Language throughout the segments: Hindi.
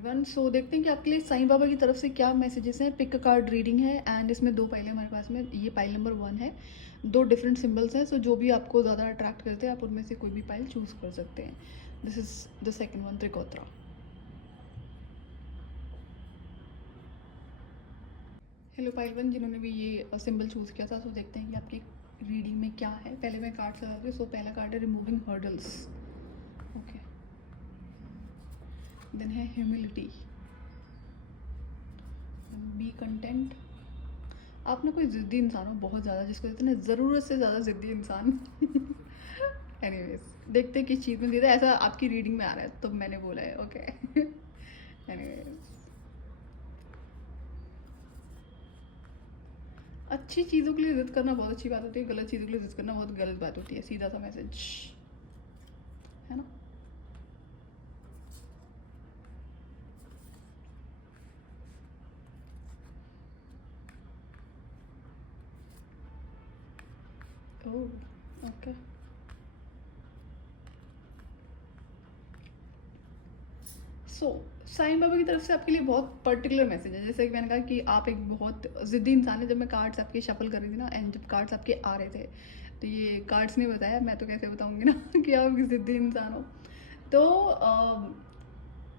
एवरीवन। सो देखते हैं कि आपके लिए साईं बाबा की तरफ से क्या मैसेजेस हैं। पिक कार्ड रीडिंग है एंड इसमें दो पाइलें हमारे पास में। ये पाइल नंबर 1 है। दो डिफरेंट सिंबल्स हैं, सो जो भी आपको ज़्यादा अट्रैक्ट करते हैं आप उनमें से कोई भी पाइल चूज़ कर सकते हैं। This is the second one, त्रिकोत्रा। हेलो पाइल वन, जिन्होंने भी ये सिंबल चूज़ किया था, सो देखते हैं कि आपकी रीडिंग में क्या है। पहले मैं कार्ड्स लगा रही हूँ। सो पहला कार्ड है रिमूविंग हर्डल्स। ओके। देन है ह्यूमिलिटी। B content. आप ना कोई ज़िद्दी इंसान हो बहुत ज़्यादा, जिसको कहते हैं ना ज़रूरत से ज़्यादा ज़िद्दी इंसान। एनीवेज, देखते हैं किस चीज़ में दे रहा है। ऐसा आपकी रीडिंग में आ रहा है तो मैंने बोला है। ओके। एनीवेज, अच्छी चीज़ों के लिए ज़िद करना बहुत अच्छी बात होती है, गलत चीज़ों के लिए ज़िद करना बहुत गलत बात होती है। सीधा सा मैसेज है ना। Oh okay. साईं बाबा की तरफ से आपके लिए बहुत पर्टिकुलर मैसेज है। जैसे कि मैंने कहा कि आप एक बहुत ज़िद्दी इंसान है। जब मैं कार्ड्स आपके शफल कर रही थी ना, एंड जब कार्ड्स आपके आ रहे थे, तो ये कार्ड्स ने बताया, मैं तो कैसे बताऊंगी ना कि आप एक ज़िद्दी इंसान हो। तो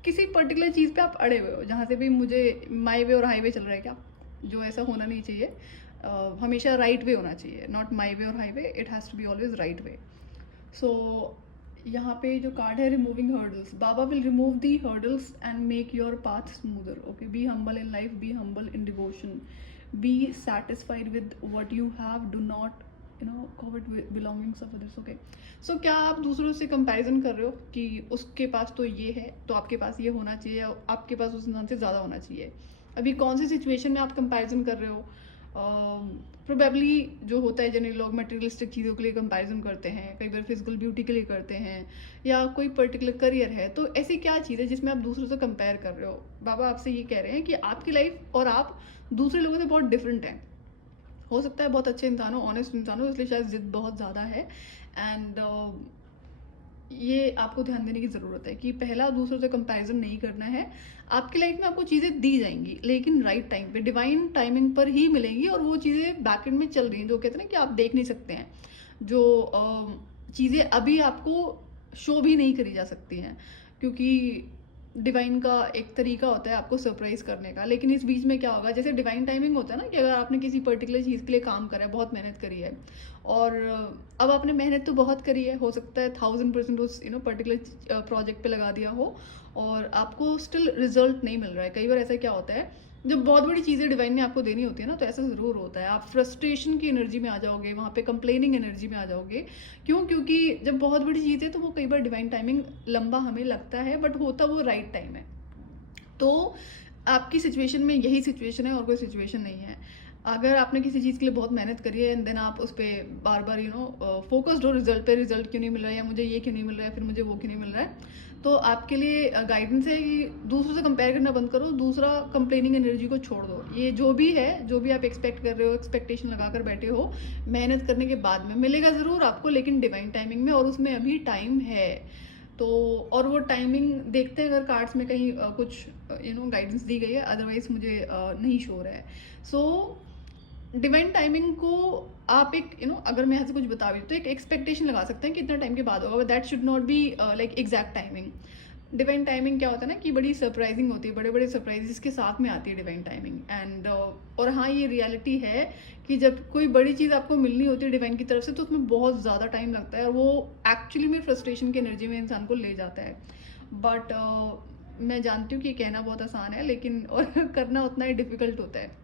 किसी पर्टिकुलर चीज़ पे आप अड़े हुए हो, जहाँ से भी मुझे माई वे और हाईवे चल रहा है क्या, जो ऐसा होना नहीं चाहिए। हमेशा राइट वे होना चाहिए, not my way or highway, it has to be always right way. So यहाँ पे जो कार्ड है removing hurdles, Baba will remove the hurdles and make your path smoother. Okay, be humble in life, be humble in devotion, be satisfied with what you have, do not covet belongings of others। Okay, so क्या आप दूसरों से कंपैरिजन कर रहे हो कि उसके पास तो ये है तो आपके पास ये होना चाहिए, आपके पास उस इंसान से ज़्यादा होना चाहिए। अभी कौन सी सिचुएशन में आप कंपैरिजन कर रहे हो? प्रोबेबली जो होता है, जनरली लोग मटेरियलिस्टिक चीज़ों के लिए कंपैरिजन करते हैं, कई बार फिजिकल ब्यूटी के लिए करते हैं, या कोई पर्टिकुलर करियर है। तो ऐसी क्या चीज़ है जिसमें आप दूसरों से कंपेयर कर रहे हो? बाबा आपसे ये कह रहे हैं कि आपकी लाइफ और आप दूसरे लोगों से बहुत डिफरेंट हैं। हो सकता है बहुत अच्छे इंसान हो, ऑनेस्ट इंसान हो, इसलिए शायद जिद बहुत ज़्यादा है। एंड ये आपको ध्यान देने की ज़रूरत है कि पहला, दूसरों से कंपैरिजन नहीं करना है। आपकी लाइफ में आपको चीज़ें दी जाएंगी, लेकिन राइट टाइम पे, डिवाइन टाइमिंग पर ही मिलेंगी। और वो चीज़ें बैकएंड में चल रही हैं, जो कहते हैं ना कि आप देख नहीं सकते हैं, जो चीज़ें अभी आपको शो भी नहीं करी जा सकती हैं, क्योंकि डिवाइन का एक तरीका होता है आपको सरप्राइज करने का। लेकिन इस बीच में क्या होगा, जैसे डिवाइन टाइमिंग होता है ना, कि अगर आपने किसी पर्टिकुलर चीज़ के लिए काम करा है, बहुत मेहनत करी है, और अब आपने मेहनत तो बहुत करी है, हो सकता है 1000% उस पर्टिकुलर प्रोजेक्ट पे लगा दिया हो, और आपको स्टिल रिजल्ट नहीं मिल रहा है। कई बार ऐसा क्या होता है, जब बहुत बड़ी चीज़ें डिवाइन ने आपको देनी होती है ना, तो ऐसा ज़रूर होता है, आप फ्रस्ट्रेशन की एनर्जी में आ जाओगे, वहाँ पे कंप्लेनिंग एनर्जी में आ जाओगे। क्यों? क्योंकि जब बहुत बड़ी चीज़ है तो वो कई बार डिवाइन टाइमिंग लंबा हमें लगता है, बट होता वो राइट टाइम है। तो आपकी सिचुएशन में यही सिचुएशन है और कोई सिचुएशन नहीं है। अगर आपने किसी चीज़ के लिए बहुत मेहनत करी है, एंड देन आप उस पर बार बार फोकस्ड हो रिजल्ट पे, रिजल्ट क्यों नहीं मिल रहा है, या मुझे ये क्यों नहीं मिल रहा है, फिर मुझे वो क्यों नहीं मिल रहा है, तो आपके लिए गाइडेंस है कि दूसरों से कंपेयर करना बंद करो, दूसरा कंप्लेनिंग एनर्जी को छोड़ दो। ये जो भी है, जो भी आप एक्सपेक्ट कर रहे हो, एक्सपेक्टेशन लगा कर बैठे हो, मेहनत करने के बाद में मिलेगा ज़रूर आपको, लेकिन डिवाइन टाइमिंग में, और उसमें अभी टाइम है। तो और वो टाइमिंग देखते हैं, अगर कार्ड्स में कहीं कुछ गाइडेंस दी गई है, अदरवाइज मुझे नहीं शो हो रहा है। सो डिवाइन टाइमिंग को आप एक अगर मैं ऐसे कुछ बता रही हूँ तो एक एक्सपेक्टेशन लगा सकते हैं कि इतना टाइम के बाद होगा, that should not be like exact timing. Divine timing क्या होता है ना, कि बड़ी सरप्राइजिंग होती है, बड़े बड़े सरप्राइजेस के साथ में आती है डिवाइन टाइमिंग। एंड और हाँ, ये रियलिटी है कि जब कोई बड़ी चीज़ आपको मिलनी होती है डिवाइन की तरफ से, तो उसमें बहुत ज़्यादा टाइम लगता है, और वो एक्चुअली में फ्रस्ट्रेशन की एनर्जी में इंसान को ले जाता है। बट मैं जानती हूँ कि कहना बहुत आसान है, लेकिन और करना उतना ही डिफ़िकल्ट होता है।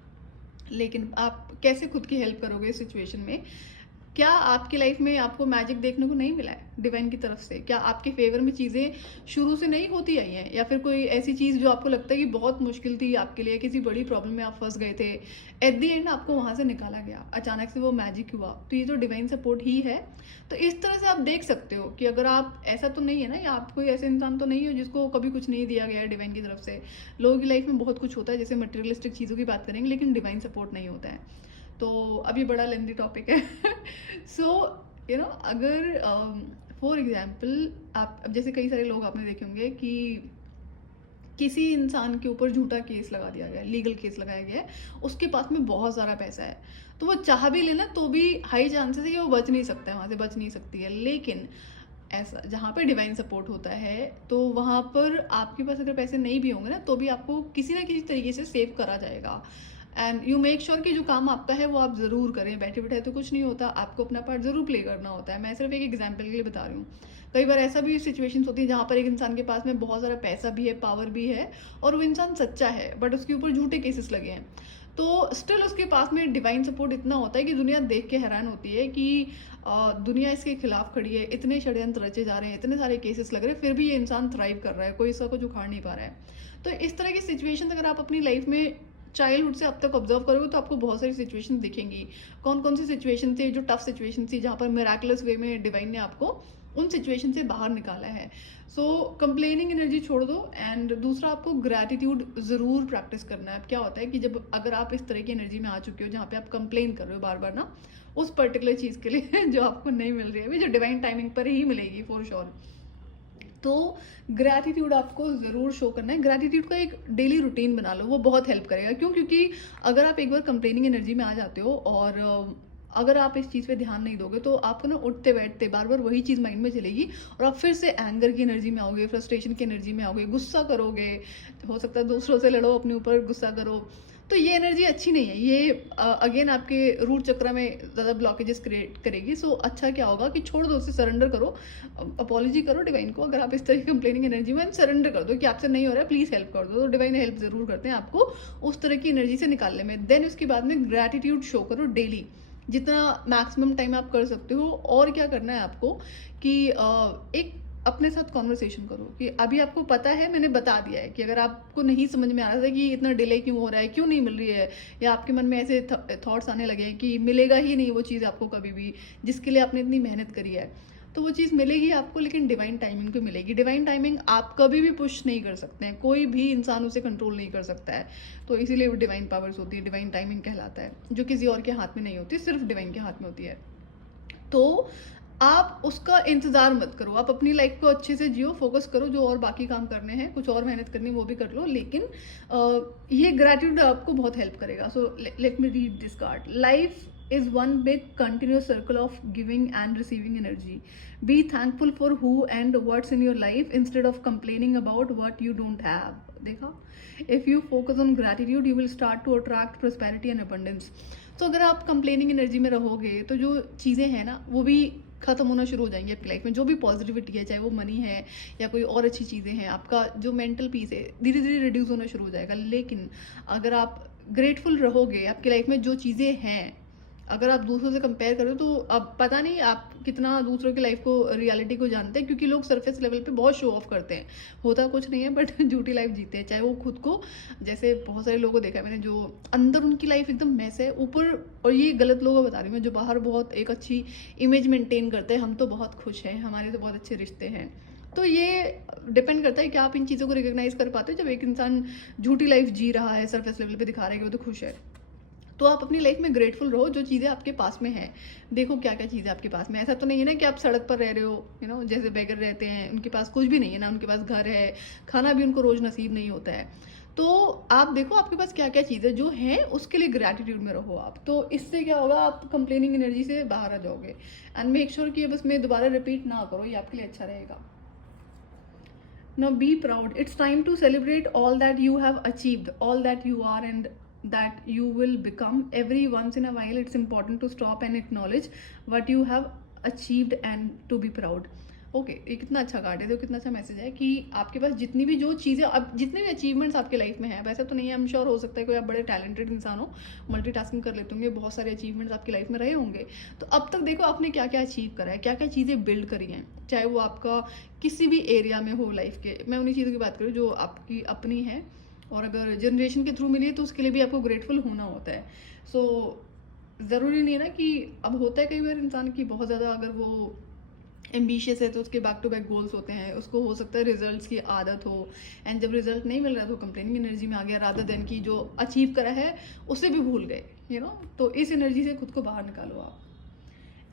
लेकिन आप कैसे खुद की हेल्प करोगे इस सिचुएशन में? क्या आपकी लाइफ में आपको मैजिक देखने को नहीं मिला है डिवाइन की तरफ से? क्या आपके फेवर में चीज़ें शुरू से नहीं होती आई हैं, या फिर कोई ऐसी चीज़ जो आपको लगता है कि बहुत मुश्किल थी आपके लिए, किसी बड़ी प्रॉब्लम में आप फंस गए थे, एट द एंड आपको वहाँ से निकाला गया, अचानक से वो मैजिक हुआ? तो ये तो डिवाइन सपोर्ट ही है। तो इस तरह से आप देख सकते हो कि अगर आप, ऐसा तो नहीं है ना, या आप कोई ऐसे इंसान तो नहीं हो जिसको कभी कुछ नहीं दिया गया है डिवाइन की तरफ से। लोगों की लाइफ में बहुत कुछ होता है, जैसे मटेरियलिस्टिक चीज़ों की बात करेंगे, लेकिन डिवाइन सपोर्ट नहीं होता है। तो अभी बड़ा लेंदी टॉपिक है। सो अगर फॉर एग्जाम्पल आप, अब जैसे कई सारे लोग आपने देखे होंगे कि किसी इंसान के ऊपर झूठा केस लगा दिया गया है, लीगल केस लगाया गया है, उसके पास में बहुत सारा पैसा है, तो वो चाह भी लेना तो भी हाई चांसेस है कि वो बच नहीं सकता है, वहाँ से बच नहीं सकती है। लेकिन ऐसा जहाँ पे डिवाइन सपोर्ट होता है, तो वहाँ पर आपके पास अगर पैसे नहीं भी होंगे ना, तो भी आपको किसी ना किसी तरीके से सेव करा जाएगा। एंड यू मेक श्योर कि जो काम आपका है वो आप ज़रूर करें। बैठे बैठे तो कुछ नहीं होता, आपको अपना पार्ट ज़रूर प्ले करना होता है। मैं सिर्फ एक एग्जाम्पल के लिए बता रही हूँ। कई बार ऐसा भी सिचुएशंस होती है जहाँ पर एक इंसान के पास में बहुत सारा पैसा भी है, पावर भी है, और वो इंसान सच्चा है, बट उसके ऊपर झूठे केसेस लगे हैं, तो स्टिल उसके पास में डिवाइन सपोर्ट इतना होता है कि दुनिया देख के हैरान होती है कि दुनिया इसके खिलाफ खड़ी है, इतने षड्यंत्र रचे जा रहे हैं, इतने सारे केसेस लग रहे हैं, फिर भी ये इंसान थ्राइव कर रहा है, कोई इसका कुछ उखाड़ नहीं पा रहा है। तो इस तरह की सिचुएशन अगर आप अपनी लाइफ में चाइल्डहुड से अब तक ऑब्जर्व करोगे तो आपको बहुत सारी सिचुएशन दिखेंगी। कौन कौन सी सिचुएशन थी जो टफ सिचुएशन थी, जहाँ पर मिराकुलस वे में डिवाइन ने आपको उन सिचुएशन से बाहर निकाला है। सो कंप्लेनिंग एनर्जी छोड़ दो। एंड दूसरा, आपको ग्रैटिट्यूड ज़रूर प्रैक्टिस करना है। अब क्या होता है कि जब अगर आप इस तरह की एनर्जी में आ चुके हो जहाँ पे आप कंप्लेन कर रहे हो बार बार ना उस पर्टिकुलर चीज़ के लिए जो आपको नहीं मिल रही है अभी, जो डिवाइन टाइमिंग पर ही मिलेगी फॉर श्योर, तो ग्रैटिट्यूड आपको ज़रूर शो करना है। ग्रैटिट्यूड का एक डेली रूटीन बना लो, वो बहुत हेल्प करेगा। क्यों? क्योंकि अगर आप एक बार कंप्लेनिंग एनर्जी में आ जाते हो और अगर आप इस चीज़ पे ध्यान नहीं दोगे तो आपको ना उठते बैठते बार बार वही चीज़ माइंड में चलेगी और आप फिर से एंगर की एनर्जी में आओगे, फ्रस्ट्रेशन की एनर्जी में आओगे, गुस्सा करोगे, हो सकता है दूसरों से लड़ो, अपने ऊपर गुस्सा करो। तो ये एनर्जी अच्छी नहीं है, ये अगेन आपके रूट चक्र में ज़्यादा ब्लॉकेजेस क्रिएट करेगी। सो अच्छा क्या होगा कि छोड़ दो, उसे सरेंडर करो, अपॉलॉजी करो डिवाइन को। अगर आप इस तरह की कंप्लेनिंग एनर्जी में सरेंडर कर दो कि आपसे नहीं हो रहा है, प्लीज़ हेल्प कर दो, तो डिवाइन हेल्प ज़रूर करते हैं आपको उस तरह की एनर्जी से निकालने में। देन उसके बाद में ग्रैटिट्यूड शो करो डेली, जितना मैक्सिमम टाइम आप कर सकते हो। और क्या करना है आपको कि एक अपने साथ कॉन्वर्सेशन करो कि अभी आपको पता है, मैंने बता दिया है कि अगर आपको नहीं समझ में आ रहा था कि इतना डिले क्यों हो रहा है, क्यों नहीं मिल रही है, या आपके मन में ऐसे थॉट्स आने लगे हैं कि मिलेगा ही नहीं वो चीज़ आपको कभी भी जिसके लिए आपने इतनी मेहनत करी है, तो वो चीज़ मिलेगी आपको, लेकिन डिवाइन टाइमिंग पे मिलेगी। डिवाइन टाइमिंग आप कभी भी पुश नहीं कर सकते हैं, कोई भी इंसान उसे कंट्रोल नहीं कर सकता है। तो इसीलिए वो डिवाइन पावर्स होती है, डिवाइन टाइमिंग कहलाता है, जो किसी और के हाथ में नहीं होती, सिर्फ डिवाइन के हाथ में होती है। तो आप उसका इंतज़ार मत करो, आप अपनी लाइफ को अच्छे से जियो, फोकस करो, जो और बाकी काम करने हैं, कुछ और मेहनत करनी वो भी कर लो, लेकिन ये ग्रैटिट्यूड आपको बहुत हेल्प करेगा। So let me read this card. Life is one big continuous circle of giving and receiving energy. Be thankful for who and what's in your life instead of complaining about what you don't have. देखा? If you focus on gratitude, you will start to attract prosperity and abundance. तो अगर आप कंप्लेनिंग एनर्जी में रहोगे तो जो चीज़ें हैं ना वो भी ख़त्म होना शुरू हो जाएंगी आपकी लाइफ में। जो भी पॉजिटिविटी है, चाहे वो मनी है या कोई और अच्छी चीज़ें हैं, आपका जो मेंटल पीस है धीरे धीरे रिड्यूस होना शुरू हो जाएगा। लेकिन अगर आप ग्रेटफुल रहोगे, आपकी लाइफ में जो चीज़ें हैं, अगर आप दूसरों से कंपेयर करो तो अब पता नहीं आप कितना दूसरों की लाइफ को, रियलिटी को जानते हैं, क्योंकि लोग सरफेस लेवल पे बहुत शो ऑफ करते हैं, होता कुछ नहीं है, बट झूठी लाइफ जीते हैं। चाहे वो खुद को, जैसे बहुत सारे लोगों को देखा है मैंने जो अंदर उनकी लाइफ एकदम मैस है, ऊपर, और ये गलत लोगों को बता रही हूँ मैं, जो बाहर बहुत एक अच्छी इमेज मेंटेन करते हैं, हम तो बहुत खुश हैं, हमारे तो बहुत अच्छे रिश्ते हैं। तो ये डिपेंड करता है कि आप इन चीज़ों को रिकग्नाइज कर पाते हो। जब एक इंसान झूठी लाइफ जी रहा है, सरफेस लेवल पे दिखा रहा है कि वो तो खुश है, तो आप अपनी लाइफ में ग्रेटफुल रहो जो चीज़ें आपके पास में हैं। देखो क्या क्या चीज़ें आपके पास में, ऐसा तो नहीं है ना कि आप सड़क पर रह रहे हो, यू नो, जैसे बेगर रहते हैं, उनके पास कुछ भी नहीं है ना, उनके पास घर है, खाना भी उनको रोज़ नसीब नहीं होता है। तो आप देखो आपके पास क्या क्या चीज़ें जो हैं, उसके लिए ग्रैटिट्यूड में रहो आप। तो इससे क्या होगा, आप कंप्लेनिंग एनर्जी से बाहर आ जाओगे। एंड मेक श्योर कि अब इसमें दोबारा रिपीट ना करो, ये आपके लिए अच्छा रहेगा। Now be proud. It's time to celebrate all that you have achieved, all that you are and that you will become. Every once in a while it's important to stop and acknowledge what you have achieved and to be proud. Okay, ये कितना अच्छा कार्ड है, तो कितना अच्छा मैसेज है कि आपके पास जितनी भी जो चीज़ें, अब जितने भी अचीवमेंट्स आपके लाइफ में हैं, वैसा तो नहीं है, आई एम श्योर, हो सकता है कोई आप बड़े टैलेंटेड इंसान हो, मल्टीटास्किंग कर लेते होंगे, बहुत सारे अचीवमेंट्स आपकी लाइफ में रहे होंगे। तो अब तक देखो आपने क्या क्या अचीव करा है, क्या क्या चीज़ें बिल्ड करी हैं, चाहे वो आपका किसी भी एरिया में हो लाइफ के। मैं उन्हीं चीज़ों की बात करूँ जो आपकी अपनी है, और अगर जनरेशन के थ्रू मिली है तो उसके लिए भी आपको ग्रेटफुल होना होता है। सो ज़रूरी नहीं है ना कि, अब होता है कई बार इंसान की बहुत ज़्यादा, अगर वो एम्बिशियस है तो उसके बैक टू बैक गोल्स होते हैं, उसको हो सकता है रिजल्ट्स की आदत हो, एंड जब रिजल्ट नहीं मिल रहा तो कंप्लेनिंग एनर्जी में आ गया, रादर देन की जो अचीव करा है उसे भी भूल गए, यू नो। तो इस एनर्जी से खुद को बाहर निकालो आप।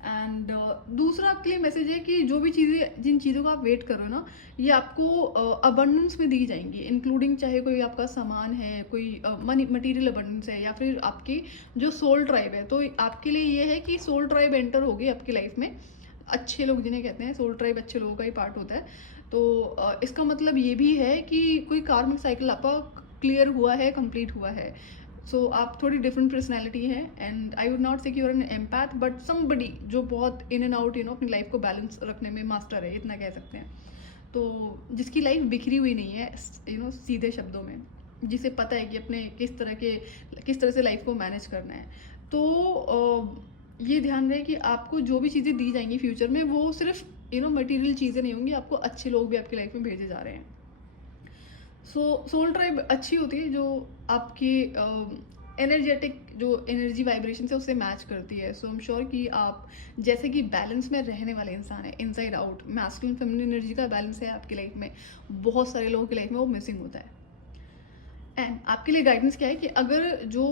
एंड दूसरा आपके लिए मैसेज है कि जो भी चीज़ें, जिन चीज़ों का आप वेट कर रहे हो ना, ये आपको अबंडेंस में दी जाएंगी, इंक्लूडिंग चाहे कोई आपका सामान है, कोई मनी मटेरियल अबंडेंस है, या फिर आपकी जो सोल ट्राइब है। तो आपके लिए ये है कि सोल ट्राइब एंटर होगी आपकी लाइफ में। अच्छे लोग जिन्हें कहते हैं, सोल ट्राइब अच्छे लोगों का ही पार्ट होता है। तो इसका मतलब ये भी है कि कोई कार्मिक साइकिल आपका क्लियर हुआ है, कंप्लीट हुआ है। सो आप थोड़ी डिफरेंट पर्सनैलिटी है, and I would not say कि you're an empath, but somebody जो बहुत इन एंड आउट अपनी लाइफ को बैलेंस रखने में मास्टर है, इतना कह सकते हैं। तो जिसकी लाइफ बिखरी हुई नहीं है, सीधे शब्दों में, जिसे पता है कि अपने किस तरह से लाइफ को मैनेज करना है। तो ये ध्यान रहे कि आपको जो भी चीज़ें दी जाएंगी फ्यूचर में, वो सिर्फ मटेरियल चीज़ें नहीं होंगी, आपको अच्छे लोग भी आपकी लाइफ में भेजे जा रहे हैं। सोल ट्राइब अच्छी होती है जो आपकी एनर्जेटिक जो एनर्जी वाइब्रेशन है उससे मैच करती है। सो आई एम श्योर कि आप जैसे कि बैलेंस में रहने वाले इंसान है, inside out masculine feminine energy का बैलेंस है आपकी लाइफ में, बहुत सारे लोगों की लाइफ में वो मिसिंग होता है। एंड आपके लिए गाइडेंस क्या है कि अगर जो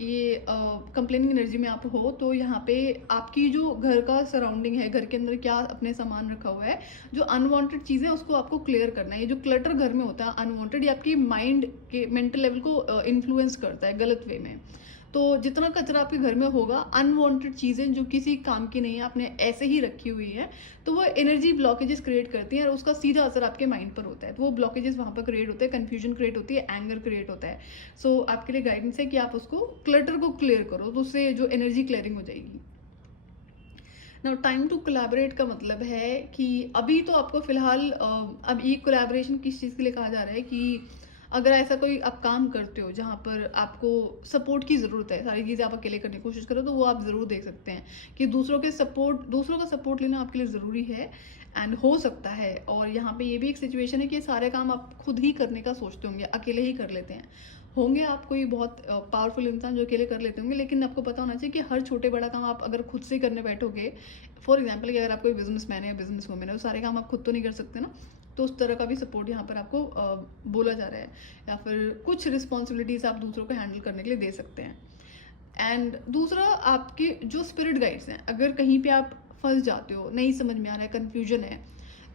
ये कंप्लेनिंग एनर्जी में आप हो, तो यहाँ पे आपकी जो घर का सराउंडिंग है, घर के अंदर क्या अपने सामान रखा हुआ है, जो अनवांटेड चीज़ें उसको आपको क्लियर करना है। ये जो क्लटर घर में होता है अनवांटेड, ये आपकी माइंड के मेंटल लेवल को इन्फ्लुएंस करता है गलत वे में। तो जितना कचरा आपके घर में होगा, अनवांटेड चीज़ें जो किसी काम की नहीं है, आपने ऐसे ही रखी हुई है, तो वो एनर्जी ब्लॉकेजेस क्रिएट करती हैं और उसका सीधा असर आपके माइंड पर होता है। तो वो ब्लॉकेजेस वहाँ पर क्रिएट होते हैं, कन्फ्यूजन क्रिएट होती है, एंगर क्रिएट होता है। सो आपके लिए गाइडेंस है कि आप उसको क्लटर को क्लियर करो, तो उससे जो एनर्जी क्लियरिंग हो जाएगी। नाउ टाइम टू कोलैबोरेट का मतलब है कि अभी तो आपको फिलहाल अब ये कोलैबोरेशन किस चीज़ के लिए कहा जा रहा है कि अगर ऐसा कोई आप काम करते हो जहाँ पर आपको सपोर्ट की ज़रूरत है, सारी चीज़ें आप अकेले करने की कोशिश करो, तो वो आप ज़रूर देख सकते हैं कि दूसरों का सपोर्ट लेना आपके लिए ज़रूरी है एंड हो सकता है। और यहाँ पे ये भी एक सिचुएशन है कि सारे काम आप खुद ही करने का सोचते होंगे, अकेले ही कर लेते हैं होंगे। आप कोई बहुत पावरफुल इंसान जो अकेले कर लेते होंगे, लेकिन आपको पता होना चाहिए कि हर छोटे बड़ा काम आप अगर खुद से करने बैठोगे, फॉर एग्जाम्पल कि अगर आप कोई बिजनेसमैन है या बिजनेस वूमेन है, वो सारे काम आप खुद तो नहीं कर सकते ना। तो उस तरह का भी सपोर्ट यहाँ पर आपको बोला जा रहा है, या फिर कुछ रिस्पॉन्सिबिलिटीज आप दूसरों को हैंडल करने के लिए दे सकते हैं। एंड दूसरा, आपके जो स्पिरिट गाइड्स हैं, अगर कहीं पे आप फंस जाते हो, नहीं समझ में आ रहा है, कन्फ्यूजन है,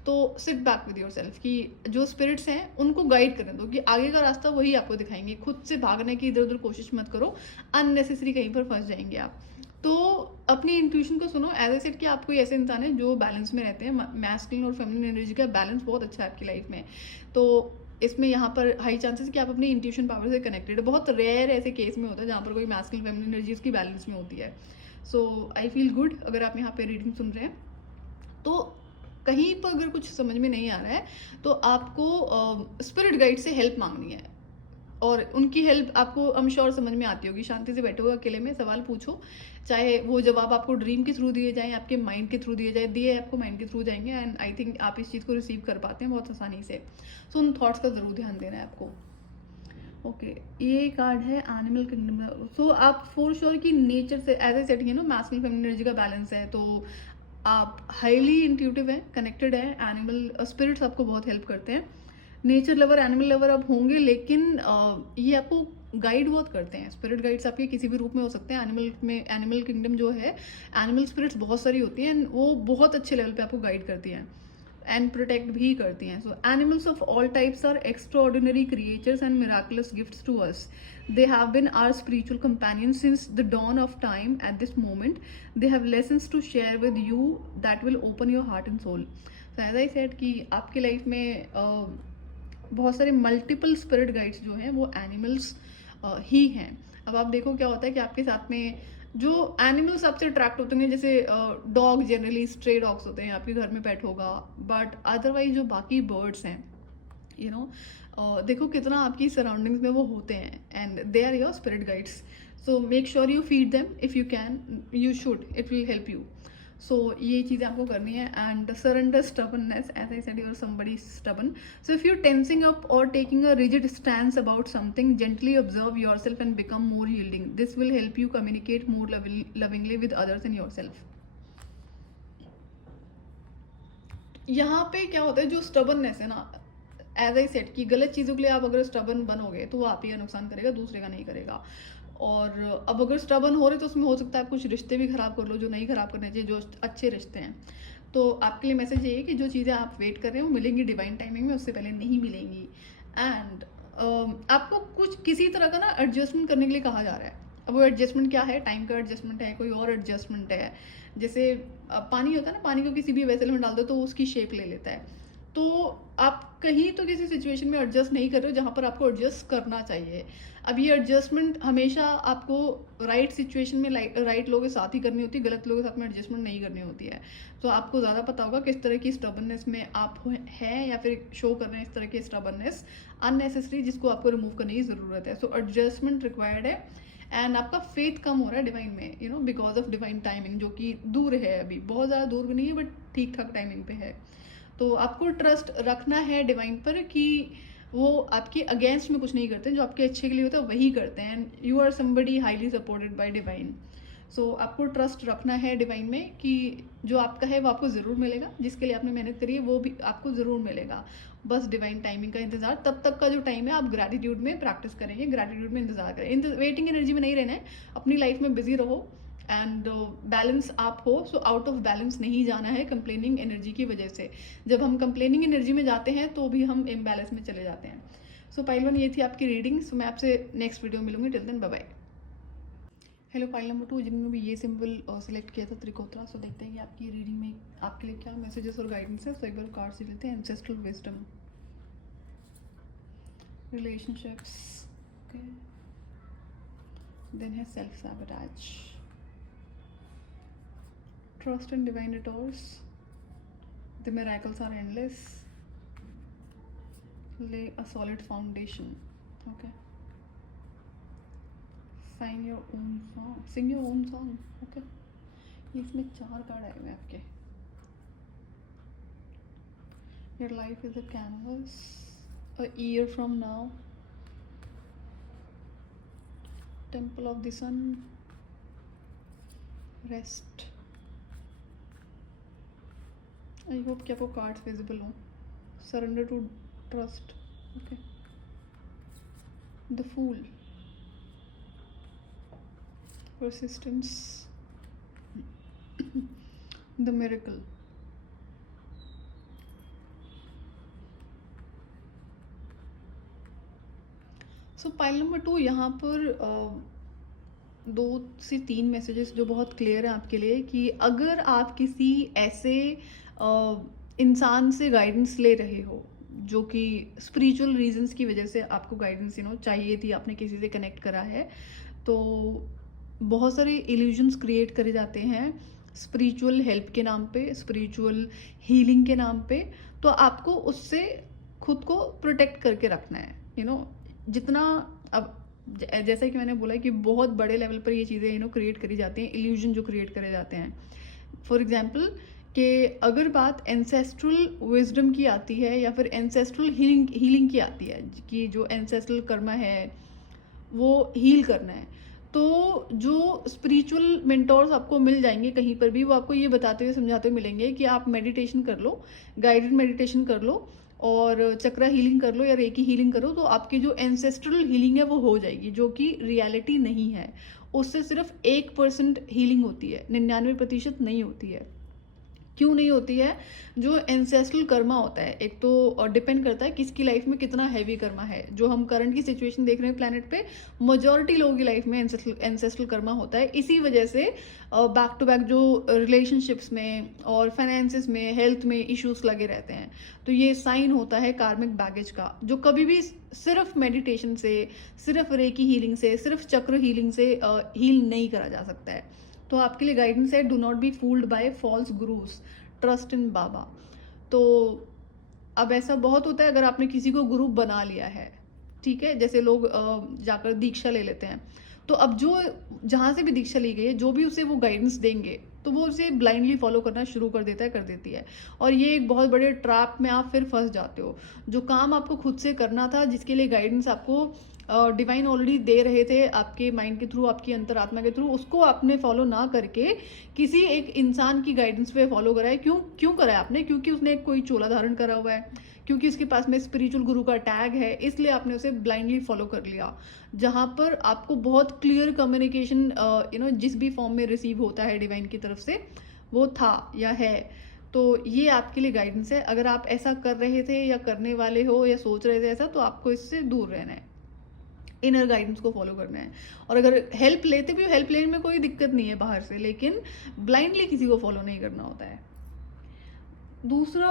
तो sit back with your self कि जो स्पिरिट्स हैं उनको गाइड करने दो कि आगे का रास्ता वही आपको दिखाएंगे। खुद से भागने की इधर उधर कोशिश मत करो, अननेसेसरी कहीं पर फंस जाएंगे आप। तो अपनी इंट्यूशन को सुनो। एज ए सेट कि आप कोई ऐसे इंसान है जो बैलेंस में रहते हैं, मैस्कुलिन और फेमिनिन एनर्जी का बैलेंस बहुत अच्छा है आपकी लाइफ में। तो इसमें यहाँ पर हाई चांसेस कि आप अपनी इंट्यूशन पावर से कनेक्टेड है। बहुत रेयर ऐसे केस में होता है जहाँ पर कोई मैस्कुलिन फेमिनिन एनर्जी उसकी बैलेंस में होती है। सो आई फील गुड अगर आप यहाँ पे रीडिंग सुन रहे हैं। तो कहीं पर अगर कुछ समझ में नहीं आ रहा है, तो आपको स्पिरिट गाइड से हेल्प मांगनी है, और उनकी हेल्प आपको आई एम श्योर समझ में आती होगी। शांति से बैठे हुए अकेले में सवाल पूछो, चाहे वो जवाब आपको ड्रीम के थ्रू दिए जाए, आपके माइंड के थ्रू दिए आपको माइंड के थ्रू जाएंगे। एंड आई थिंक आप इस चीज़ को रिसीव कर पाते हैं बहुत आसानी से। सो उन थॉट्स का ज़रूर ध्यान देना है आपको। ओके, ये कार्ड है एनिमल किंगडम। सो आप फॉर श्योर कि नेचर से एज ए सेटिंग है ना, मैस्कुलिन फेमिनिन एनर्जी का बैलेंस है, तो आप हाईली इंट्यूटिव हैं, कनेक्टेड है। एनिमल स्पिरिट्स आपको बहुत हेल्प करते हैं। नेचर लवर, एनिमल लवर आप होंगे, लेकिन ये आपको गाइड बहुत करते हैं। स्पिरिट गाइड्स आपके किसी भी रूप में हो सकते हैं। एनिमल किंगडम जो है, एनिमल स्पिरिट्स बहुत सारी होती हैं, वो बहुत अच्छे लेवल पे आपको गाइड करती हैं एंड प्रोटेक्ट भी करती हैं। So animals of all types are extraordinary creatures and miraculous gifts to us. They have been our spiritual companions since the dawn of time. At this moment, they have lessons to share with you that will open your heart and soul. So as I said कि आपकी लाइफ में बहुत सारे मल्टीपल स्पिरिट गाइड्स जो हैं वो एनिमल्स ही हैं। अब आप देखो क्या होता है कि आपके साथ में जो एनिमल्स आपसे अट्रैक्ट होते हैं, जैसे डॉग, जनरली स्ट्रे डॉग्स होते हैं, आपके घर में पेट होगा, बट अदरवाइज जो बाकी बर्ड्स हैं, यू नो, देखो कितना आपकी सराउंडिंग्स में वो होते हैं, and they are your spirit guides. So make sure you feed them if you can, you should, it will help you. So ये चीज़ें आपको करनी है. And surrender stubbornness, as I said, you are somebody stubborn. So if you tensing up or taking a rigid stance about something, gently observe yourself and become more yielding. This will help you communicate more lovingly with others and yourself. यहाँ पे क्या होता है, जो स्टबननेस है ना, एज आई सेड कि गलत चीज़ों के लिए आप अगर स्टबन बनोगे तो वो आप ही का नुकसान करेगा, दूसरे का नहीं करेगा. और अब अगर स्टबर्न हो रहे तो उसमें हो सकता है आप कुछ रिश्ते भी खराब कर लो जो नहीं खराब करने चाहिए, जो अच्छे रिश्ते हैं। तो आपके लिए मैसेज ये है कि जो चीज़ें आप वेट कर रहे हैं वो मिलेंगी डिवाइन टाइमिंग में, उससे पहले नहीं मिलेंगी। एंड आपको कुछ किसी तरह का ना एडजस्टमेंट करने के लिए कहा जा रहा है। अब वो एडजस्टमेंट क्या है, टाइम का एडजस्टमेंट है, कोई और एडजस्टमेंट है। जैसे पानी होता है ना, पानी को किसी भी वेसल में डाल दो तो वो उसकी शेप ले लेता है। तो आप कहीं तो किसी सिचुएशन में एडजस्ट नहीं कर रहे हो जहाँ पर आपको एडजस्ट करना चाहिए। अब ये एडजस्टमेंट हमेशा आपको राइट सिचुएशन में राइट लोगों के साथ ही करनी होती है, गलत लोगों के साथ में एडजस्टमेंट नहीं करनी होती है। तो आपको ज़्यादा पता होगा किस तरह की स्टबर्ननेस में आप हैं या फिर शो कर रहे हैं इस तरह की स्टबर्ननेस अननेसेसरी, जिसको आपको रिमूव करने की ज़रूरत है। सो एडजस्टमेंट रिक्वायर्ड है। एंड आपका फेथ कम हो रहा है डिवाइन में, you know, because of divine timing, जो कि दूर है, अभी बहुत ज़्यादा दूर भी नहीं है बट ठीक ठाक टाइमिंग पे है। तो आपको ट्रस्ट रखना है डिवाइन पर कि वो आपके अगेंस्ट में कुछ नहीं करते, जो आपके अच्छे के लिए होता है वही करते हैं। And you are somebody highly supported by divine. So आपको ट्रस्ट रखना है डिवाइन में कि जो आपका है वो आपको ज़रूर मिलेगा, जिसके लिए आपने मेहनत करी है वो भी आपको ज़रूर मिलेगा। बस डिवाइन टाइमिंग का इंतजार, तब तक का जो टाइम है आप ग्रैटिट्यूड में प्रैक्टिस करेंगे, ग्रैटिट्यूड में इंतजार करें, वेटिंग एनर्जी में नहीं रहना है, अपनी लाइफ में बिजी रहो एंड बैलेंस आप हो। सो आउट ऑफ बैलेंस नहीं जाना है कंप्लेनिंग एनर्जी की वजह से। जब हम कंप्लेनिंग एनर्जी में जाते हैं तो भी हम इम्बैलेंस में चले जाते हैं। सो पाइल 1 ये थी आपकी रीडिंग। सो मैं आपसे नेक्स्ट वीडियो मिलूंगी, till then bye bye. Hello pile number 2, जिन्होंने भी ये सिंबल सेलेक्ट किया था त्रिकोत्रा। सो देखते हैं कि आपकी रीडिंग में आपके लिए क्या मैसेजेस और गाइडेंस है। सो एक बार कार्ड से लेते हैं। Ancestral wisdom, relationships, okay, then है self sabotage, trust in divine detours, the miracles are endless, lay a solid foundation, okay, sign your own song, sing your own song, okay। इसमें 4 कार्ड आए हुए हैं आपके। your life is a canvas, a year from now, temple of the sun, rest। I hope कि आपको कार्ड्स विजिबल हो। Surrender to trust, okay, the fool, persistence, the miracle. So pile number 2, यहाँ पर 2 से 3 मैसेजेस जो बहुत क्लियर हैं आपके लिए कि अगर आप किसी ऐसे इंसान से गाइडेंस ले रहे हो जो कि स्पिरिचुअल रीजंस की वजह से आपको गाइडेंस चाहिए थी, आपने किसी से कनेक्ट करा है, तो बहुत सारे इल्यूजन्स क्रिएट करे जाते हैं स्पिरिचुअल हेल्प के नाम पे, स्पिरिचुअल हीलिंग के नाम पे। तो आपको उससे खुद को प्रोटेक्ट करके रखना है, जितना। अब जैसा कि मैंने बोला कि बहुत बड़े लेवल पर ये चीज़ें क्रिएट करी जाती हैं, इल्यूजन जो क्रिएट करे जाते हैं। फॉर एग्जाम्पल कि अगर बात एंसेस्ट्रल विजडम की आती है या फिर एंसेस्ट्रल हीलिंग की आती है कि जो एंसेस्ट्रल कर्मा है वो हील करना है, तो जो स्पिरिचुअल मेंटोर्स आपको मिल जाएंगे कहीं पर भी, वो आपको ये बताते हुए समझाते हुए मिलेंगे कि आप मेडिटेशन कर लो, गाइडेड मेडिटेशन कर लो और चक्रा हीलिंग कर लो या रेकी हीलिंग करो, तो आपकी जो एंसेस्ट्रल हीलिंग है वो हो जाएगी, जो कि रियलिटी नहीं है। उससे सिर्फ 1% हीलिंग होती है, 99% नहीं होती है। क्यों नहीं होती है? जो एंसेस्ट्रल कर्मा होता है, एक तो डिपेंड करता है किसकी लाइफ में कितना हैवी कर्मा है। जो हम करंट की सिचुएशन देख रहे हैं प्लैनेट पे, मेजॉरिटी लोगों की लाइफ में एंसेस्ट्रल कर्मा होता है। इसी वजह से बैक टू बैक जो रिलेशनशिप्स में और फाइनेंसिस में, हेल्थ में इश्यूज लगे रहते हैं। तो ये साइन होता है कार्मिक बैगेज का, जो कभी भी सिर्फ मेडिटेशन से, सिर्फ रेकी हीलिंग से, सिर्फ चक्र हीलिंग से हील नहीं करा जा सकता है। तो आपके लिए गाइडेंस है, do not be fooled by false gurus, trust in Baba. तो अब ऐसा बहुत होता है अगर आपने किसी को गुरु बना लिया है, ठीक है, जैसे लोग जाकर दीक्षा ले लेते हैं, तो अब जो जहाँ से भी दीक्षा ली गई है, जो भी उसे वो गाइडेंस देंगे तो वो उसे ब्लाइंडली फॉलो करना शुरू कर देता है, कर देती है। और ये एक बहुत बड़े ट्रैप में आप फिर फंस जाते हो। जो काम आपको खुद से करना था, जिसके लिए गाइडेंस आपको डिवाइन ऑलरेडी दे रहे थे आपके माइंड के थ्रू, आपकी अंतरात्मा के थ्रू, उसको आपने फॉलो ना करके किसी एक इंसान की गाइडेंस पे फॉलो करा है। क्यों करा है आपने? क्योंकि उसने कोई चोला धारण करा हुआ है, क्योंकि इसके पास में स्पिरिचुअल गुरु का टैग है, इसलिए आपने उसे ब्लाइंडली फॉलो कर लिया। जहाँ पर आपको बहुत क्लियर कम्युनिकेशन जिस भी फॉर्म में रिसीव होता है डिवाइन की तरफ से, वो था या है। तो ये आपके लिए गाइडेंस है। अगर आप ऐसा कर रहे थे या करने वाले हो या सोच रहे थे ऐसा, तो आपको इससे दूर रहना है, इनर गाइडेंस को फॉलो करना है। और अगर हेल्प लेते भी हो, हेल्प लेने में कोई दिक्कत नहीं है बाहर से, लेकिन ब्लाइंडली किसी को फॉलो नहीं करना होता है। दूसरा,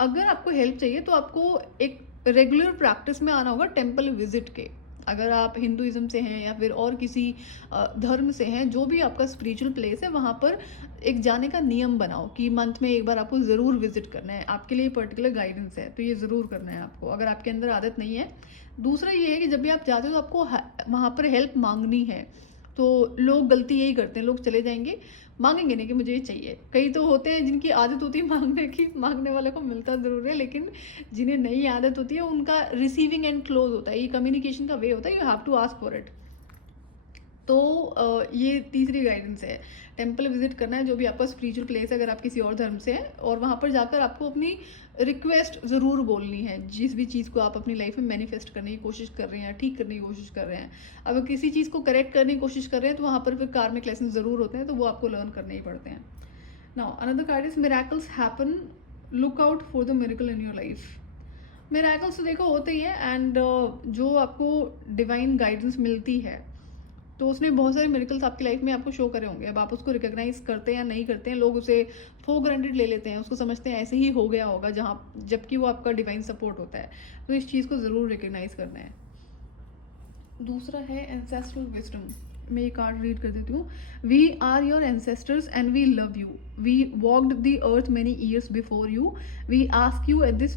अगर आपको हेल्प चाहिए तो आपको एक रेगुलर प्रैक्टिस में आना होगा टेम्पल विजिट के। अगर आप हिंदुइज्म से हैं या फिर और किसी धर्म से हैं, जो भी आपका स्पिरिचुअल प्लेस है, वहाँ पर एक जाने का नियम बनाओ कि मंथ में एक बार आपको ज़रूर विजिट करना है। आपके लिए पर्टिकुलर गाइडेंस है, तो ये ज़रूर करना है आपको, अगर आपके अंदर आदत नहीं है। दूसरा ये है कि जब भी आप जाते हो तो आपको वहाँ पर हेल्प मांगनी है। तो लोग गलती यही करते हैं, लोग चले जाएंगे, मांगेंगे नहीं कि मुझे ये चाहिए। कई तो होते हैं जिनकी आदत होती है मांगने की, मांगने वाले को मिलता ज़रूर है, लेकिन जिन्हें नई आदत होती है उनका रिसीविंग एंड क्लोज होता है, ये कम्युनिकेशन का वे होता है, you have to ask for it. तो ये तीसरी गाइडेंस है, टेम्पल विजिट करना है, जो भी आपका स्पिरिचुअल प्लेस है अगर आप किसी और धर्म से हैं, और वहाँ पर जाकर आपको अपनी रिक्वेस्ट ज़रूर बोलनी है। जिस भी चीज़ को आप अपनी लाइफ में मैनिफेस्ट करने की कोशिश कर रहे हैं, ठीक करने की कोशिश कर रहे हैं, अगर किसी चीज़ को करेक्ट करने की कोशिश कर रहे हैं, तो वहाँ पर फिर कार्मिक लेसन ज़रूर होते हैं, तो वो आपको लर्न करने ही पड़ते हैं। Now another card is miracles happen, look out for the miracle in your life. Miracles तो देखो होते ही हैं, एंड जो आपको डिवाइन गाइडेंस मिलती है तो उसने बहुत सारे मिरेकल्स आपकी लाइफ में आपको शो करे होंगे। अब आप उसको रिकॉग्नाइज करते हैं या नहीं करते हैं, लोग उसे फॉर ग्रांटेड ले लेते हैं, उसको समझते हैं ऐसे ही हो गया होगा, जबकि वो आपका डिवाइन सपोर्ट होता है। तो इस चीज़ को ज़रूर रिकॉग्नाइज करना है। दूसरा है एंसेस्ट्रल विजडम। मैं ये कार्ड रीड कर देती हूँ। We are your ancestors and we love you, we walked the earth many years before you, we ask you at this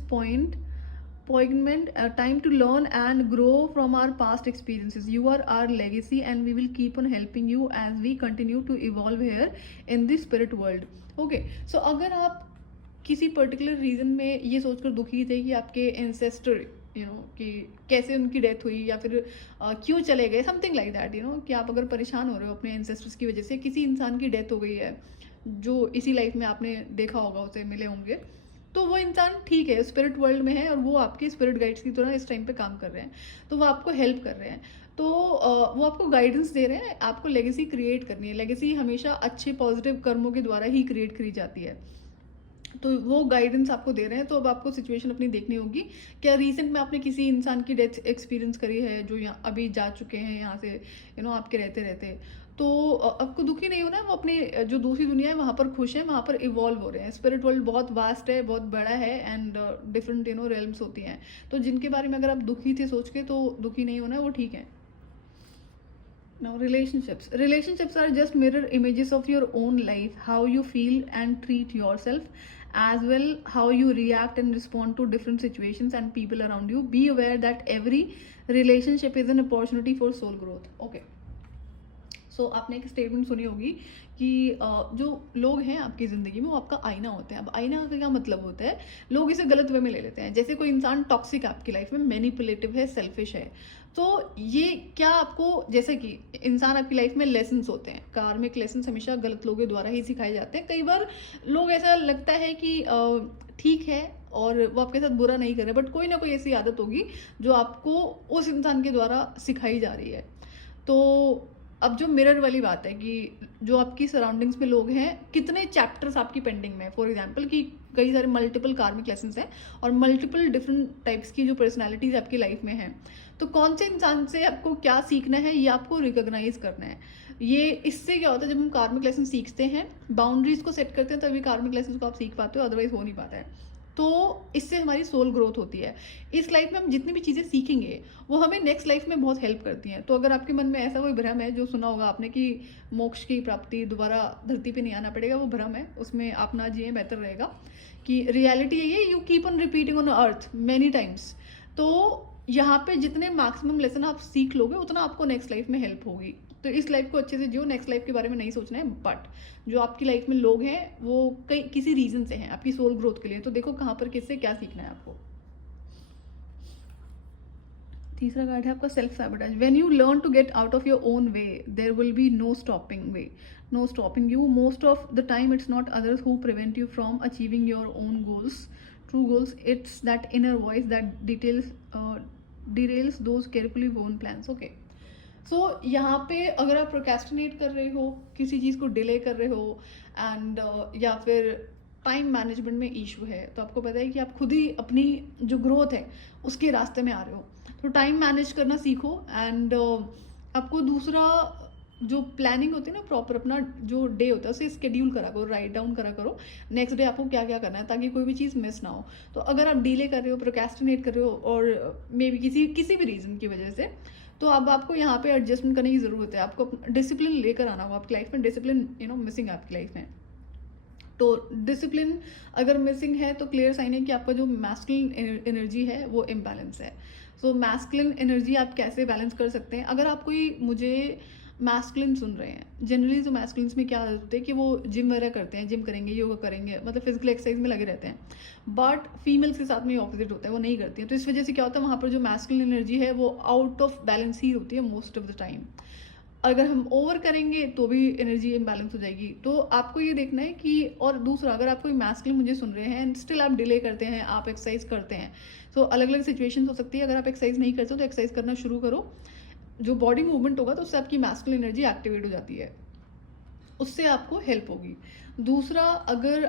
poignant time to learn and grow from our past experiences. You are our legacy and we will keep on helping you as we continue to evolve here in this spirit world. Okay, so अगर आप किसी पर्टिकुलर रीज़न में ये सोचकर दुखी थे कि आपके एंसेस्टर कि कैसे उनकी डेथ हुई या फिर क्यों चले गए, समथिंग लाइक दैट, कि आप अगर परेशान हो रहे हो अपने एंसेस्टर्स की वजह से, किसी इंसान की डेथ हो गई है जो इसी लाइफ में आपने देखा होगा, उसे मिले होंगे, तो वो इंसान ठीक है, स्पिरिट वर्ल्ड में है और वो आपके स्पिरिट गाइड्स की तरह इस टाइम पे काम कर रहे हैं, तो वो आपको हेल्प कर रहे हैं, तो वो आपको गाइडेंस दे रहे हैं। आपको लेगेसी क्रिएट करनी है। लेगेसी हमेशा अच्छे पॉजिटिव कर्मों के द्वारा ही क्रिएट करी जाती है, तो वो गाइडेंस आपको दे रहे हैं। तो अब आपको सिचुएशन अपनी देखनी होगी, क्या रिसेंट में आपने किसी इंसान की डेथ एक्सपीरियंस करी है जो यहाँ अभी जा चुके हैं यहाँ से, आपके रहते रहते, तो आपको दुखी नहीं होना है। वो अपनी जो दूसरी दुनिया है वहाँ पर खुश है, वहाँ पर इवॉल्व हो रहे हैं। स्पिरिट वर्ल्ड बहुत वास्ट है, बहुत बड़ा है, एंड डिफरेंट रेल्म्स होती हैं, तो जिनके बारे में अगर आप दुखी थे सोच के, तो दुखी नहीं होना है, वो ठीक है। Now relationships are just mirror images of your own life, how you feel and treat yourself, as well how you react and respond to different situations and people around you. Be aware that every relationship is an opportunity for soul growth. Okay, सो आपने एक स्टेटमेंट सुनी होगी कि जो लोग हैं आपकी ज़िंदगी में वो आपका आईना होते हैं। अब आईना का क्या मतलब होता है, लोग इसे गलत वे में ले लेते हैं। जैसे कोई इंसान टॉक्सिक है आपकी लाइफ में, मैनिपुलेटिव है, सेल्फिश है, तो ये क्या आपको, जैसे कि इंसान आपकी लाइफ में लेसन्स होते हैं, कार्मिक लेसन्स हमेशा गलत लोगों के द्वारा ही सिखाए जाते हैं। कई बार लोग ऐसा लगता है कि ठीक है और वो आपके साथ बुरा नहीं कर रहे, बट कोई ना कोई ऐसी आदत होगी जो आपको उस इंसान के द्वारा सिखाई जा रही है। तो अब जो मिरर वाली बात है कि जो आपकी सराउंडिंग्स में लोग हैं, कितने चैप्टर्स आपकी पेंडिंग में है। फॉर एग्जांपल कि कई सारे मल्टीपल कार्मिक लेसन्स हैं और मल्टीपल डिफरेंट टाइप्स की जो पर्सनालिटीज आपकी लाइफ में हैं, तो कौन से इंसान से आपको क्या सीखना है ये आपको रिकॉग्नाइज करना है। ये इससे क्या होता है, जब हम कार्मिक लेसन सीखते हैं, बाउंड्रीज को सेट करते हैं, तभी कार्मिक लेसन को आप सीख पाते हो, अदरवाइज हो नहीं पाता है। तो इससे हमारी सोल ग्रोथ होती है। इस लाइफ में हम जितनी भी चीज़ें सीखेंगे वो हमें नेक्स्ट लाइफ में बहुत हेल्प करती हैं। तो अगर आपके मन में ऐसा कोई भ्रम है, जो सुना होगा आपने कि मोक्ष की प्राप्ति दोबारा धरती पे नहीं आना पड़ेगा, वो भ्रम है, उसमें आप ना जिए, बेहतर रहेगा। कि रियलिटी यही है, you keep on repeating on earth many times. तो यहाँ पे जितने मैक्सिमम लेसन आप सीख लोगे उतना आपको नेक्स्ट लाइफ में हेल्प होगी। तो इस लाइफ को अच्छे से जियो, नेक्स्ट लाइफ के बारे में नहीं सोचना है। बट जो आपकी लाइफ में लोग हैं वो कई किसी रीजन से हैं आपकी सोल ग्रोथ के लिए, तो देखो कहाँ पर किससे क्या सीखना है आपको। तीसरा कार्ड है आपका self sabotage. When you learn to get out of your own way, there will be no stopping you. Most of the time it's not others who prevent you from achieving your own goals true goals. It's that inner voice that derails those carefully woven plans. Okay. सो यहाँ पे अगर आप प्रोकेस्टिनेट कर रहे हो, किसी चीज़ को डिले कर रहे हो एंड या फिर टाइम मैनेजमेंट में इशू है, तो आपको पता है कि आप खुद ही अपनी जो ग्रोथ है उसके रास्ते में आ रहे हो, तो टाइम मैनेज करना सीखो एंड आपको दूसरा जो प्लानिंग होती है ना, प्रॉपर अपना जो डे होता है उसे स्केड्यूल करा करो, राइट डाउन करा करो नेक्स्ट डे आपको क्या क्या करना है, ताकि कोई भी चीज़ मिस ना हो। तो अगर आप डिले कर रहे हो, प्रोकेस्टिनेट कर रहे हो और मे बी किसी भी रीज़न की वजह से, तो अब आपको यहाँ पे एडजस्टमेंट करने की ज़रूरत है। आपको डिसिप्लिन लेकर आना होगा आपकी लाइफ में। डिसिप्लिन मिसिंग है आपकी लाइफ में, तो डिसिप्लिन अगर मिसिंग है तो क्लियर साइन है कि आपका जो मैस्कुलिन एनर्जी है वो इम्बैलेंस है। सो मैस्कुलिन एनर्जी आप कैसे बैलेंस कर सकते हैं? अगर आप कोई मुझे मैस्कुलिन सुन रहे हैं, जनरली तो मैस्कुलिन्स में क्या होता है कि वो जिम वगैरह करते हैं, जिम करेंगे, योगा करेंगे, मतलब फिजिकल एक्सरसाइज में लगे रहते हैं, बट फीमेल्स के साथ में ऑपोजिट होता है, वो नहीं करती है। तो इस वजह से क्या होता है, वहाँ पर जो मैस्कुलिन एनर्जी है वो आउट ऑफ बैलेंस ही होती है मोस्ट ऑफ द टाइम। अगर हम ओवर करेंगे तो भी एनर्जी इम्बैलेंस हो जाएगी। तो आपको ये देखना है कि, और दूसरा, अगर आप कोई मैस्कुलिन मुझे सुन रहे हैं एंड स्टिल आप डिले करते हैं, आप एक्सरसाइज करते हैं, तो अलग अलग सिचुएशन हो सकती है। अगर आप एक्सरसाइज नहीं करते हो तो एक्सरसाइज करना शुरू करो। जो बॉडी मूवमेंट होगा तो उससे आपकी मैस्कुलिन एनर्जी एक्टिवेट हो जाती है, उससे आपको हेल्प होगी। दूसरा, अगर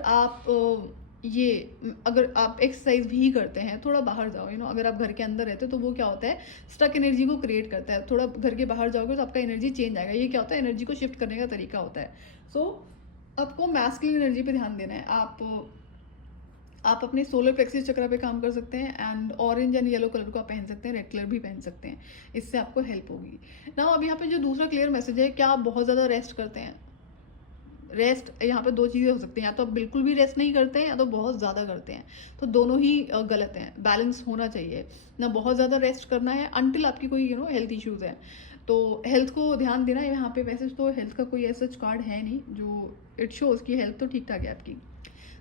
आप एक्सरसाइज भी करते हैं, थोड़ा बाहर जाओ, अगर आप घर के अंदर रहते हो तो वो क्या होता है, स्टक एनर्जी को क्रिएट करता है। थोड़ा घर के बाहर जाओगे तो आपका एनर्जी चेंज आएगा। ये क्या होता है, एनर्जी को शिफ्ट करने का तरीका होता है। सो आपको मैस्कुलिन एनर्जी पे ध्यान देना है। आप अपने सोलर प्लेक्सिस चक्र पे काम कर सकते हैं and orange and yellow colour को आप पहन सकते हैं, रेड कलर भी पहन सकते हैं, इससे आपको हेल्प होगी ना। अब यहाँ पे जो दूसरा क्लियर मैसेज है, क्या आप बहुत ज़्यादा रेस्ट करते हैं? रेस्ट यहाँ पे दो चीज़ें हो सकती हैं, या तो आप बिल्कुल भी रेस्ट नहीं करते हैं या तो बहुत ज़्यादा करते हैं, तो दोनों ही गलत हैं। बैलेंस होना चाहिए ना, बहुत ज़्यादा रेस्ट करना है अनटिल आपकी कोई हेल्थ इश्यूज़ है, तो हेल्थ को ध्यान देना है। यहाँ पे वैसे तो हेल्थ का कोई ऐसा कार्ड है नहीं जो इट शोज़ की हेल्थ तो ठीक ठाक है आपकी।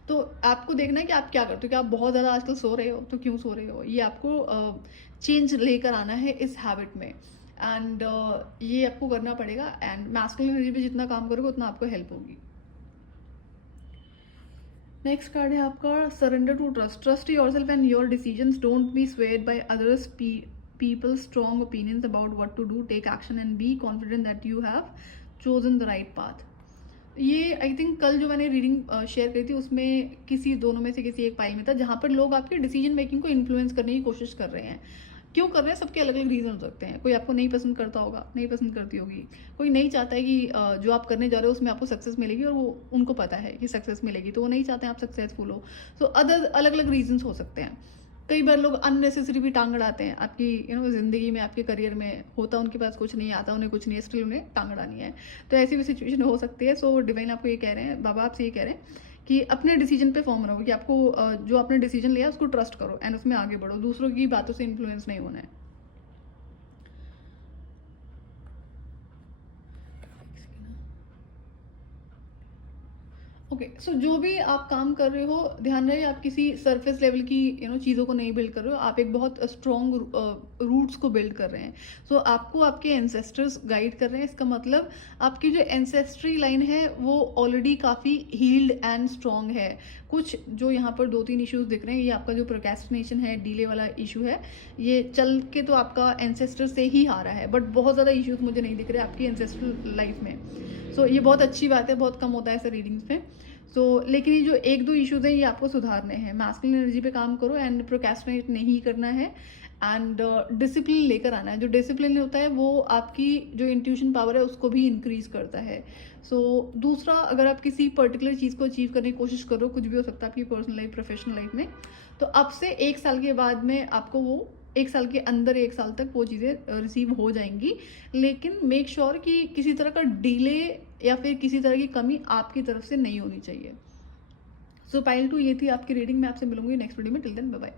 तो आपको देखना है कि आप क्या करते हो, कि आप बहुत ज़्यादा आजकल सो रहे हो तो क्यों सो रहे हो, ये आपको चेंज लेकर आना है इस हैबिट में एंड ये आपको करना पड़ेगा। एंड मैस्कुलिन एनर्जी पे जितना काम करोगे उतना आपको हेल्प होगी। नेक्स्ट कार्ड है आपका surrender to trust. Trust yourself and your decisions, don't be swayed by others people's strong opinions about what to do, take action and be confident that you have chosen the right path। ये आई थिंक कल जो मैंने रीडिंग शेयर करी थी उसमें किसी दोनों में से किसी एक पाइल में था, जहाँ पर लोग आपके डिसीजन मेकिंग को इन्फ्लुएंस करने की कोशिश कर रहे हैं। क्यों कर रहे हैं, सबके अलग अलग रीज़न हो सकते हैं। कोई आपको नहीं पसंद करता होगा, नहीं पसंद करती होगी, कोई नहीं चाहता है कि जो आप करने जा रहे हो उसमें आपको सक्सेस मिलेगी, और वो उनको पता है कि सक्सेस मिलेगी तो वो नहीं चाहते हैं आप सक्सेसफुल हो। सो अदर अलग अलग रीजंस हो सकते हैं। कई बार लोग अननेसेसरी भी टांग अड़ाते हैं आपकी ज़िंदगी में, आपके करियर में। होता उनके पास कुछ नहीं, आता उन्हें कुछ नहीं है, स्टिल उन्हें टांग अड़ानी है, तो ऐसी भी सिचुएशन हो सकती है। सो डिवाइन आपको ये कह रहे हैं, बाबा आपसे ये कह रहे हैं कि अपने डिसीजन पे फॉर्म रहो, कि आपको जो आपने डिसीजन लिया उसको ट्रस्ट करो एंड उसमें आगे बढ़ो, दूसरों की बातों से इन्फ्लुएंस नहीं होना है। ओके, सो जो भी आप काम कर रहे हो, ध्यान रहे आप किसी सरफेस लेवल की चीज़ों को नहीं बिल्ड कर रहे हो, आप एक बहुत स्ट्रॉन्ग रूट्स को बिल्ड कर रहे हैं। सो आपको आपके एंसेस्टर्स गाइड कर रहे हैं। इसका मतलब आपकी जो एंसेस्ट्री लाइन है वो ऑलरेडी काफ़ी हील्ड एंड स्ट्रॉन्ग है। कुछ जो यहाँ पर 2-3 इश्यूज दिख रहे हैं, ये आपका जो प्रोक्रेस्टिनेशन है, डिले वाला इशू है, ये चल के तो आपका एंसेस्टर से ही आ रहा है, बट बहुत ज़्यादा इश्यूज मुझे नहीं दिख रहे आपकी एंसेस्ट्रल लाइफ में। सो ये बहुत अच्छी बात है, बहुत कम होता है ऐसे रीडिंग्स में। लेकिन ये जो 1-2 इश्यूज हैं ये आपको सुधारने हैं। मैस्कुलिन एनर्जी पे काम करो एंड प्रोक्रेस्टिनेट नहीं करना है एंड डिसिप्लिन लेकर आना है। जो डिसिप्लिन होता है वो आपकी जो इंट्यूशन पावर है उसको भी इंक्रीज करता है। दूसरा, अगर आप किसी पर्टिकुलर चीज़ को अचीव करने की कोशिश करो, कुछ भी हो सकता है आपकी पर्सनल लाइफ, प्रोफेशनल लाइफ में, तो अब से 1 साल के बाद में आपको वो 1 साल के अंदर 1 साल तक वो चीज़ें रिसीव हो जाएंगी। लेकिन मेक श्योर कि किसी तरह का डिले या फिर किसी तरह की कमी आपकी तरफ से नहीं होनी चाहिए। पाइल 2 ये थी आपकी रीडिंग। मैं आपसे मिलूंगी नेक्स्ट वीडियो में। Till then bye bye.